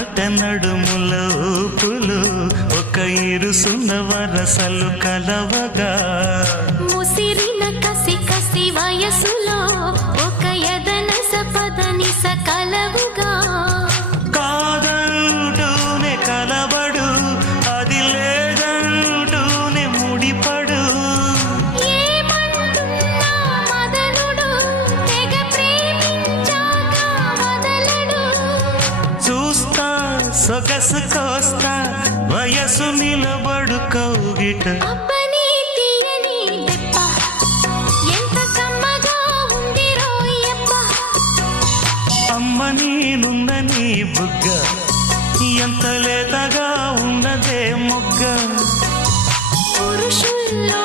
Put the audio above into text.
పాట నడుముల ఊపులు ఒక ఇరుసున్న వరసలు కలవగా ముసిరిన కసి కసి వయసులో ఒక యదన సపదని సకలవుగా కాదంటూనే కలబడు అది లేదంటూనే ముడిపడు ఏమంటున్నా మదనుడు తెగ ప్రేమించాక వదలడు చూస్తా సొగసు కోస్తా వయసు నిలబడు కౌగిట అబ్బని తీయని దెబ్బ ఎంత కమ్మగా ఉంది రోయప్ప అమ్మ నేనున్న నీ బుగ్గ ఎంత లేతగా ఉన్నదే మొగ్గ పురుషుల్లో